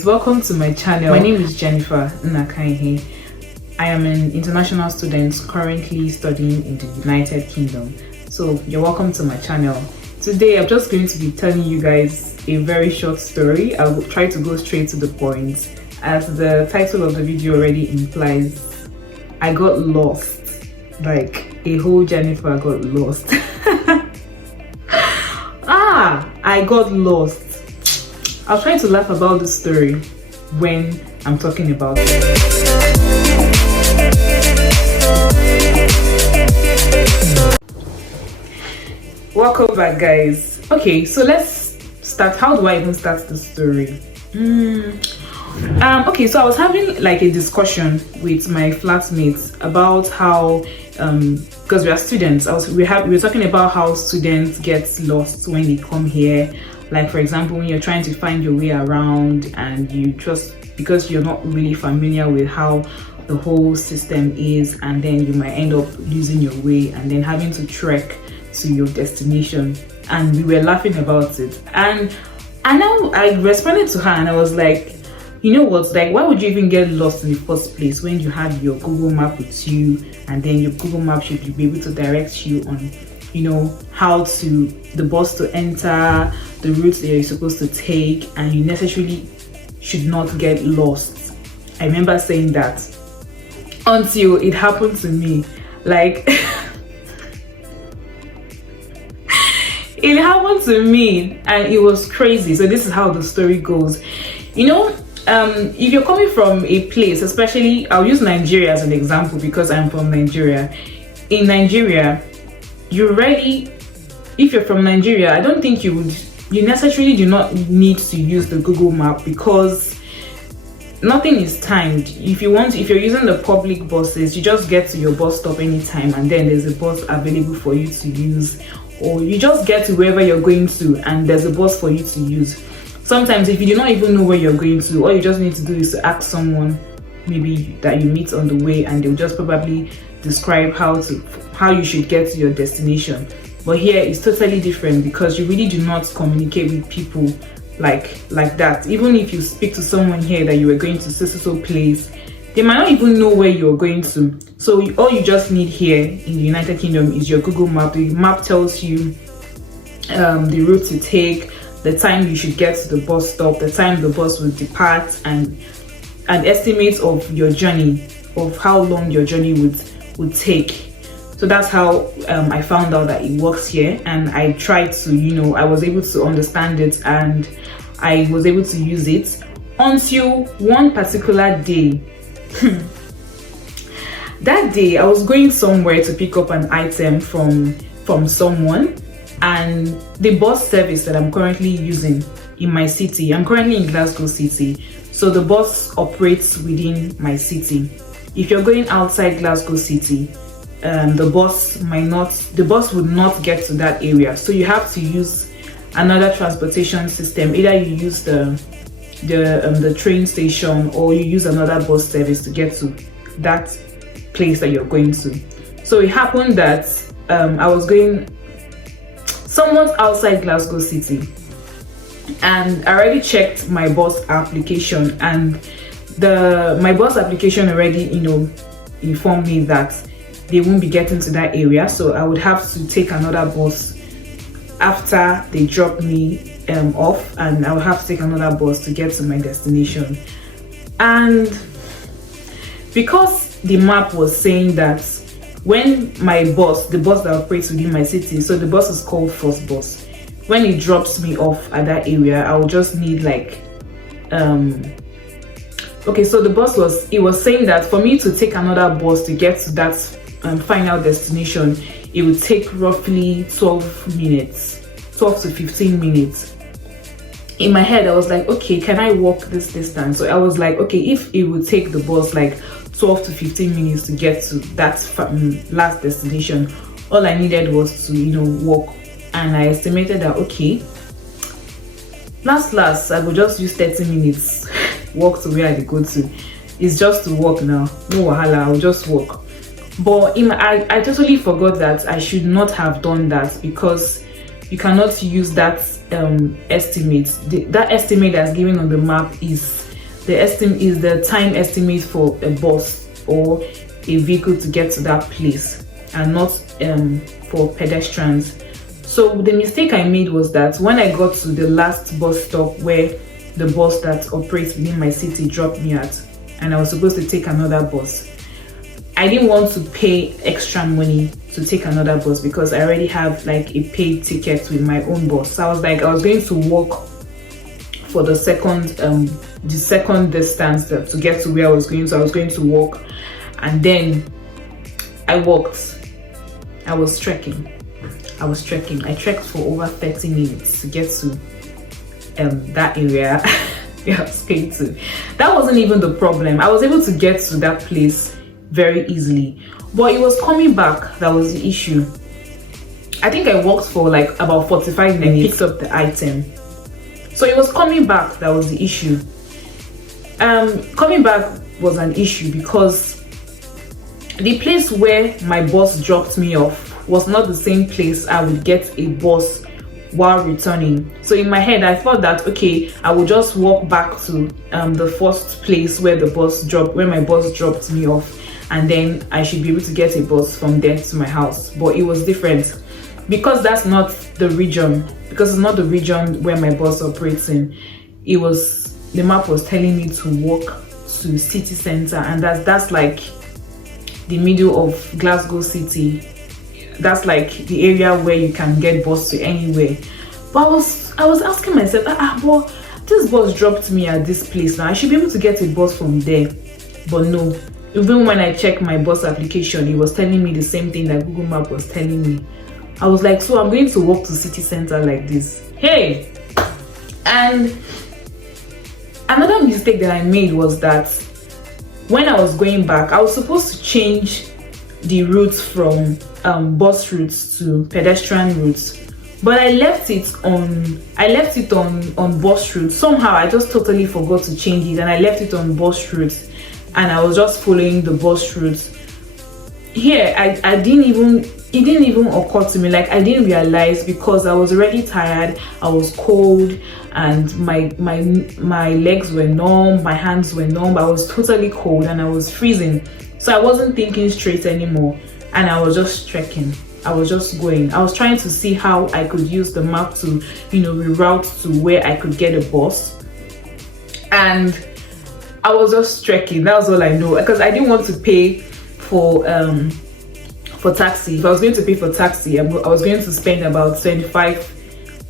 Welcome to my channel. My name is Jennifer Nnakaihe. I am an international student currently studying in the United Kingdom. So you're welcome to my channel. Today I'm just going to be telling you guys a very short story. I will try to go straight to the point. As the title of the video already implies, I got lost. Like a whole Jennifer got lost. I got lost. I was trying to laugh about this story when I'm talking about it. Welcome back, guys. Okay, so let's start. How do I even start the story? Okay, so I was having like a discussion with my flatmates about how because we are students, we were talking about how students get lost when they come here. Like, for example, when you're trying to find your way around and you just, because you're not really familiar with how the whole system is, and then you might end up losing your way and then having to trek to your destination. And we were laughing about it. And now I responded to her and I was like, you know what, like, why would you even get lost in the first place when you have your Google map with you, and then your Google map should be able to direct you on, you know, how to, the bus to enter, the routes that you're supposed to take, and you necessarily should not get lost. I remember saying that until it happened to me. Like it happened to me and it was crazy. So this is how the story goes. You know, if you're coming from a place, especially, I'll use Nigeria as an example because I'm from Nigeria. In Nigeria, if you're from Nigeria, I don't think you necessarily do not need to use the Google map, because nothing is timed. If you're using the public buses, you just get to your bus stop anytime and then there's a bus available for you to use, or you just get to wherever you're going to and there's a bus for you to use. Sometimes if you do not even know where you're going to, all you just need to do is to ask someone maybe that you meet on the way, and they'll just probably describe how you should get to your destination. But here it's totally different, because you really do not communicate with people like that. Even if you speak to someone here that you were going to so place, they might not even know where you're going to. So all you just need here in the United Kingdom is your Google map. The map tells you the route to take, the time you should get to the bus stop, the time the bus will depart, and an estimate of your journey, of how long your journey would take. So that's how I found out that it works here, and I tried to, you know, I was able to understand it and I was able to use it until one particular day. That day I was going somewhere to pick up an item from someone, and the bus service that I'm currently using in my city, I'm currently in Glasgow City, so the bus operates within my city. If you're going outside Glasgow City, the bus would not get to that area, so you have to use another transportation system. Either you use the train station, or you use another bus service to get to that place that you're going to. So it happened that I was going somewhat outside Glasgow City, and I already checked my bus application, and my bus application already, you know, informed me that they won't be getting to that area, so I would have to take another bus after they drop me off, and I would have to take another bus to get to my destination. And because the map was saying that when the bus that operates within my city, so the bus is called First Bus, when it drops me off at that area, I will just need like okay, so the bus was saying that for me to take another bus to get to that final destination, it would take roughly 12 to 15 minutes. In my head I was like, okay, can I walk this distance? So I was like, okay, if it would take the bus like 12 to 15 minutes to get to that last destination, all I needed was to, you know, walk. And I estimated that, okay, last I will just use 30 minutes walk to where I go to. It's just to walk now, no wahala, I'll just walk. But I totally forgot that I should not have done that, because you cannot use that estimate. That estimate that's given on the map is the time estimate for a bus or a vehicle to get to that place, and not for pedestrians. So the mistake I made was that when I got to the last bus stop where the bus that operates within my city dropped me at, and I was supposed to take another bus, I didn't want to pay extra money to take another bus because I already have like a paid ticket with my own bus. So I was like, I was going to walk for the second distance to get to where I was going. So I was going to walk, and then I walked. I was trekking. I trekked for over 30 minutes to get to that area I was going to. That wasn't even the problem. I was able to get to that place very easily, but it was coming back that was the issue. I think I walked for like about 45 minutes, picked up the item. So it was coming back that was the issue. Coming back was an issue because the place where my bus dropped me off was not the same place I would get a bus while returning. So in my head, I thought that okay, I would just walk back to the first place where my bus dropped me off, and then I should be able to get a bus from there to my house. But it was different because that's not the region. Because it's not the region where my bus operates in. The map was telling me to walk to city center, and that's like the middle of Glasgow city. That's like the area where you can get bus to anywhere. But I was asking myself, but this bus dropped me at this place now. I should be able to get a bus from there. But no, even when I checked my bus application, it was telling me the same thing that Google Map was telling me. I was like, so I'm going to walk to city center like this. Hey! And another mistake that I made was that when I was going back, I was supposed to change the routes from bus routes to pedestrian routes, but I left it on bus routes. Somehow I just totally forgot to change it, and I left it on bus routes, and I was just following the bus routes. Here it didn't even occur to me, like I didn't realize, because I was already tired, I was cold, and my legs were numb, my hands were numb, I was totally cold and I was freezing. So I wasn't thinking straight anymore, and I was just trekking. I was just going. I was trying to see how I could use the map to, reroute to where I could get a bus. And I was just trekking. That was all I know, because I didn't want to pay for taxi. If I was going to pay for taxi, I was going to spend about 25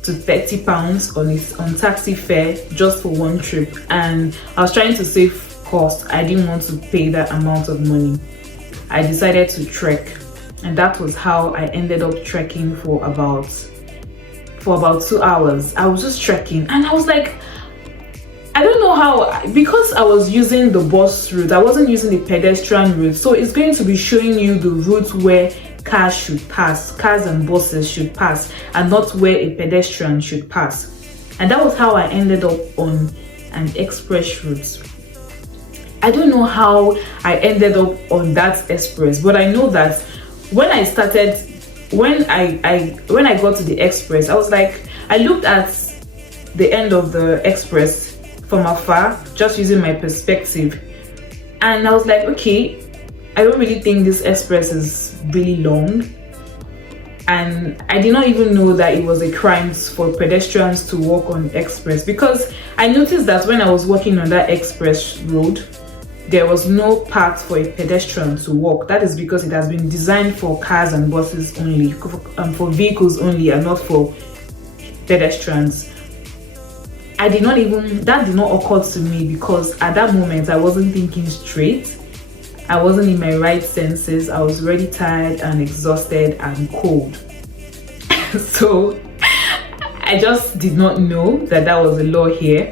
to 30 pounds on taxi fare just for one trip, and I was trying to save cost. I didn't want to pay that amount of money. I decided to trek, and that was how I ended up trekking for about 2 hours. I was just trekking, and I was like, I don't know how, because I was using the bus route, I wasn't using the pedestrian route, so it's going to be showing you the route where cars and buses should pass, and not where a pedestrian should pass. And that was how I ended up on an express route. I don't know how I ended up on that express, but I know that when I got to the express, I was like, I looked at the end of the express from afar, just using my perspective, and I was like, okay, I don't really think this express is really long. And I did not even know that it was a crime for pedestrians to walk on express, because I noticed that when I was walking on that express road, there was no path for a pedestrian to walk. That is because it has been designed for cars and buses only, for vehicles only, and not for pedestrians. That did not occur to me, because at that moment I wasn't thinking straight. I wasn't in my right senses. I was already tired and exhausted and cold. So I just did not know that was a law here,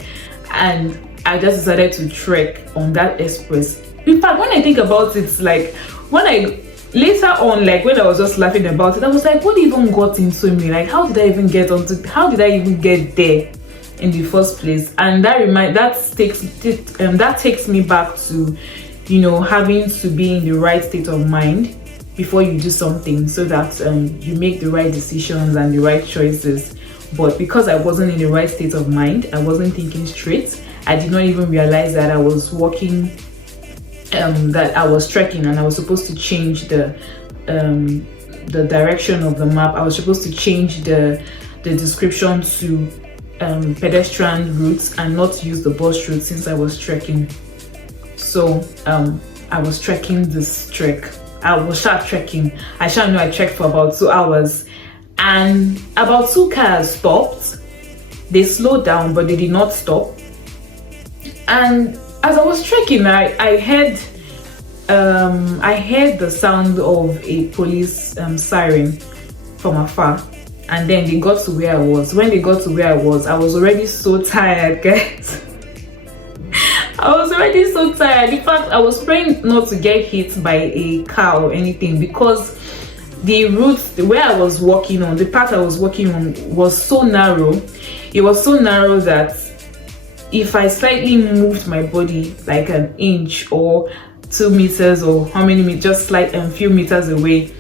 and I just decided to trek on that express. In fact, when I think about it, like later on, like when I was just laughing about it, I was like, what even got into me? Like, how did I even get there in the first place? And that takes me back to, having to be in the right state of mind before you do something, so that you make the right decisions and the right choices. But because I wasn't in the right state of mind, I wasn't thinking straight, I did not even realize that I was walking, that I was trekking, and I was supposed to change the direction of the map. I was supposed to change the description to pedestrian routes and not use the bus route since I was trekking. So I was trekking this trek. I was trekking. I know I trekked for about 2 hours, and about 2 cars stopped. They slowed down, but they did not stop. And as I was trekking, I heard the sound of a police siren from afar. And then they got to where I was. When they got to where I was already so tired, guys. I was already so tired. In fact, I was praying not to get hit by a car or anything, because the route where I was walking on, the path I was walking on, was so narrow. It was so narrow that if I slightly moved my body like an inch or 2 meters, or how many meters, just slight and few meters away,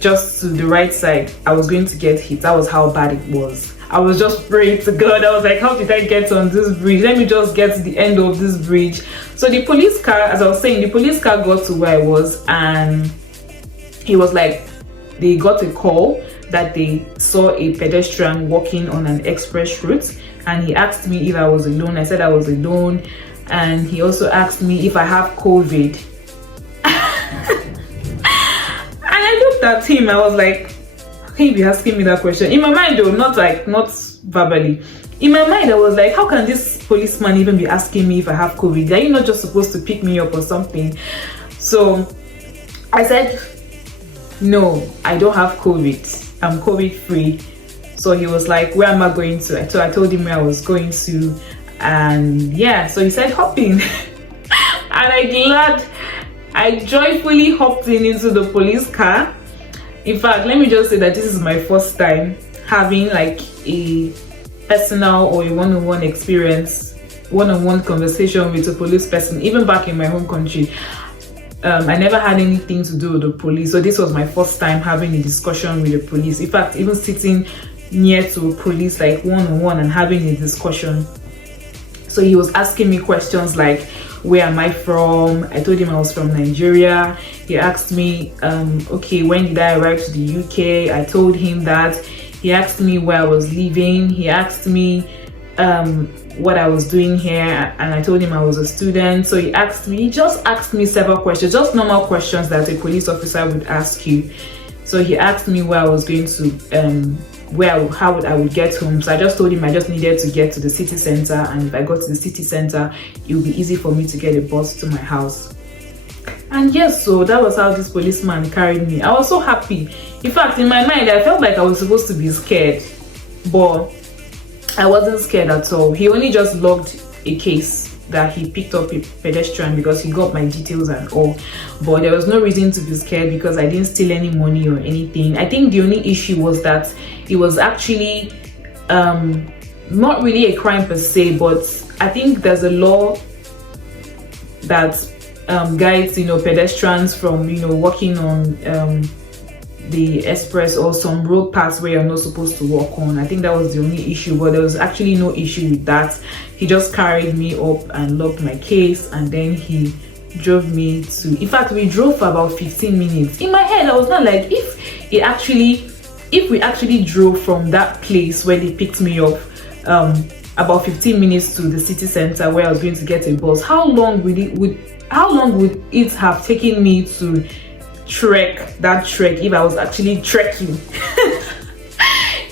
just to the right side, I was going to get hit. That was how bad it was. I was just praying to God. I was like, how did I get on this bridge? Let me just get to the end of this bridge. So the police car, as I was saying, the police car got to where I was, and he was like, they got a call that they saw a pedestrian walking on an express route, and he asked me if I was alone. I said I was alone, and he also asked me if I have COVID. And I looked at him. I was like, how can you be asking me that question? In my mind though, not verbally. In my mind, I was like, how can this policeman even be asking me if I have COVID? Are you not just supposed to pick me up or something? So I said, no, I don't have COVID. I'm COVID free. So he was like, where am I going to? So I told him where I was going to, and yeah, so he said hop in. And I joyfully hopped into the police car. In fact, let me just say that this is my first time having like a personal or a one-on-one experience, one-on-one conversation with a police person. Even back in my home country, I never had anything to do with the police, so this was my first time having a discussion with the police. In fact, even sitting near to a police, like one-on-one, and having a discussion. So he was asking me questions like, where am I from? I told him I was from Nigeria. He asked me, okay, when did I arrive to the UK? I told him that. He asked me where I was living. He asked me what I was doing here, and I told him I was a student. So he just asked me several questions, just normal questions that a police officer would ask you. So he asked me where I was going to, how I would get home. So I just told him I just needed to get to the city center, and if I got to the city center, it would be easy for me to get a bus to my house. And yes, so that was how this policeman carried me. I was so happy. In fact, in my mind, I felt like I was supposed to be scared, but I wasn't scared at all. He only just logged a case that he picked up a pedestrian because he got my details and all, but there was no reason to be scared because I didn't steal any money or anything. I think the only issue was that it was actually not really a crime per se, but I think there's a law that guides pedestrians from walking on the express or some road paths where you're not supposed to walk on. I think that was the only issue, but there was actually no issue with that. He just carried me up and locked my case, and then he drove me to, in fact, we drove for about 15 minutes. In my head, I was not like, if we actually drove from that place where they picked me up about 15 minutes to the city center where I was going to get a bus, how long would it have taken me to trek that trek if I was actually trekking?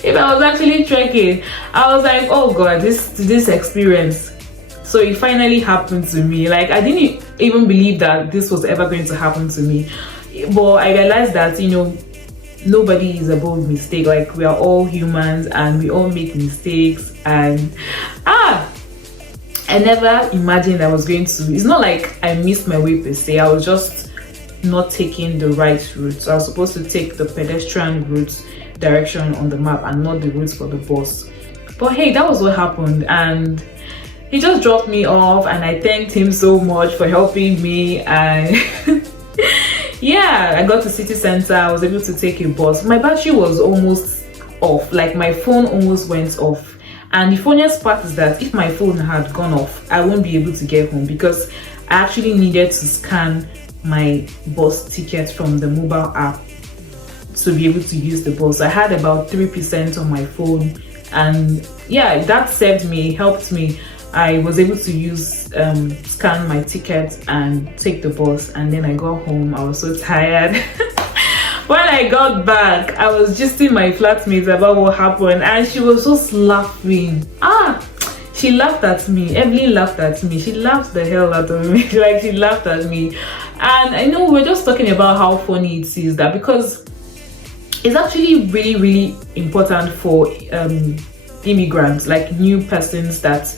If I was actually trekking, I was like, oh god, this experience. So it finally happened to me. Like, I didn't even believe that this was ever going to happen to me, but I realized that nobody is above mistake. Like, we are all humans and we all make mistakes, and I never imagined I was going to. It's not like I missed my way per se. I was just not taking the right route. So I was supposed to take the pedestrian route direction on the map and not the route for the bus. But hey, that was what happened, and he just dropped me off, and I thanked him so much for helping me. And yeah, I got to city center. I was able to take a bus. My battery was almost off, like my phone almost went off, And the funniest part is that if my phone had gone off, I won't be able to get home because I actually needed to scan my bus ticket from the mobile app to be able to use the bus. I had about 3% on my phone, and yeah, that saved me, helped me. I was able to use scan my ticket and take the bus, and then I got home. I was so tired. When I got back, I was just in my flatmate about what happened, and she was just laughing. She laughed at me. Evelyn laughed at me. She laughed the hell out of me. Like, she laughed at me. And I know we're just talking about how funny it is, that because it's actually really, really important for immigrants, like new persons that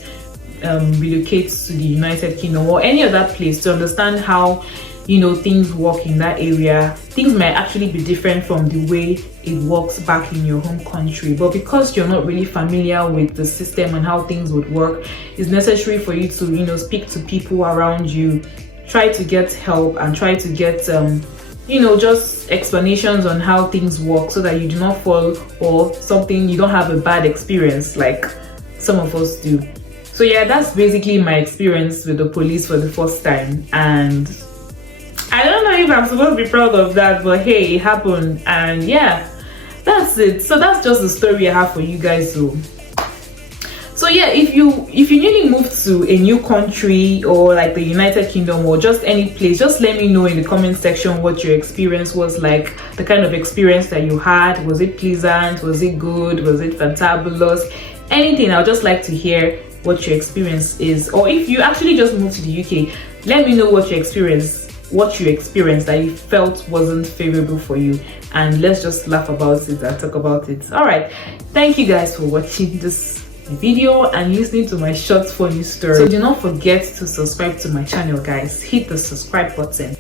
relocate to the United Kingdom or any other place, to understand how, you know, things work in that area. Things might actually be different from the way it works back in your home country, but because you're not really familiar with the system and how things would work, it's necessary for you to, you know, speak to people around you, try to get help, and try to get you know, just explanations on how things work, so that you do not fall, or something, you don't have a bad experience like some of us do. So yeah, that's basically my experience with the police for the first time, and I don't know if I'm supposed to be proud of that, but hey, it happened. And yeah, that's it. So that's just the story I have for you guys though. So yeah, if you newly moved to a new country, or like the United Kingdom, or just any place, just let me know in the comment section what your experience was like, the kind of experience that you had. Was it pleasant? Was it good? Was it fantabulous? Anything. I'd just like to hear what your experience is. Or if you actually just moved to the UK, let me know what you experienced that you felt wasn't favorable for you, and let's just laugh about it and talk about it. All right, thank you guys for watching this video and listening to my short funny story. So do not forget to subscribe to my channel, guys. Hit the subscribe button.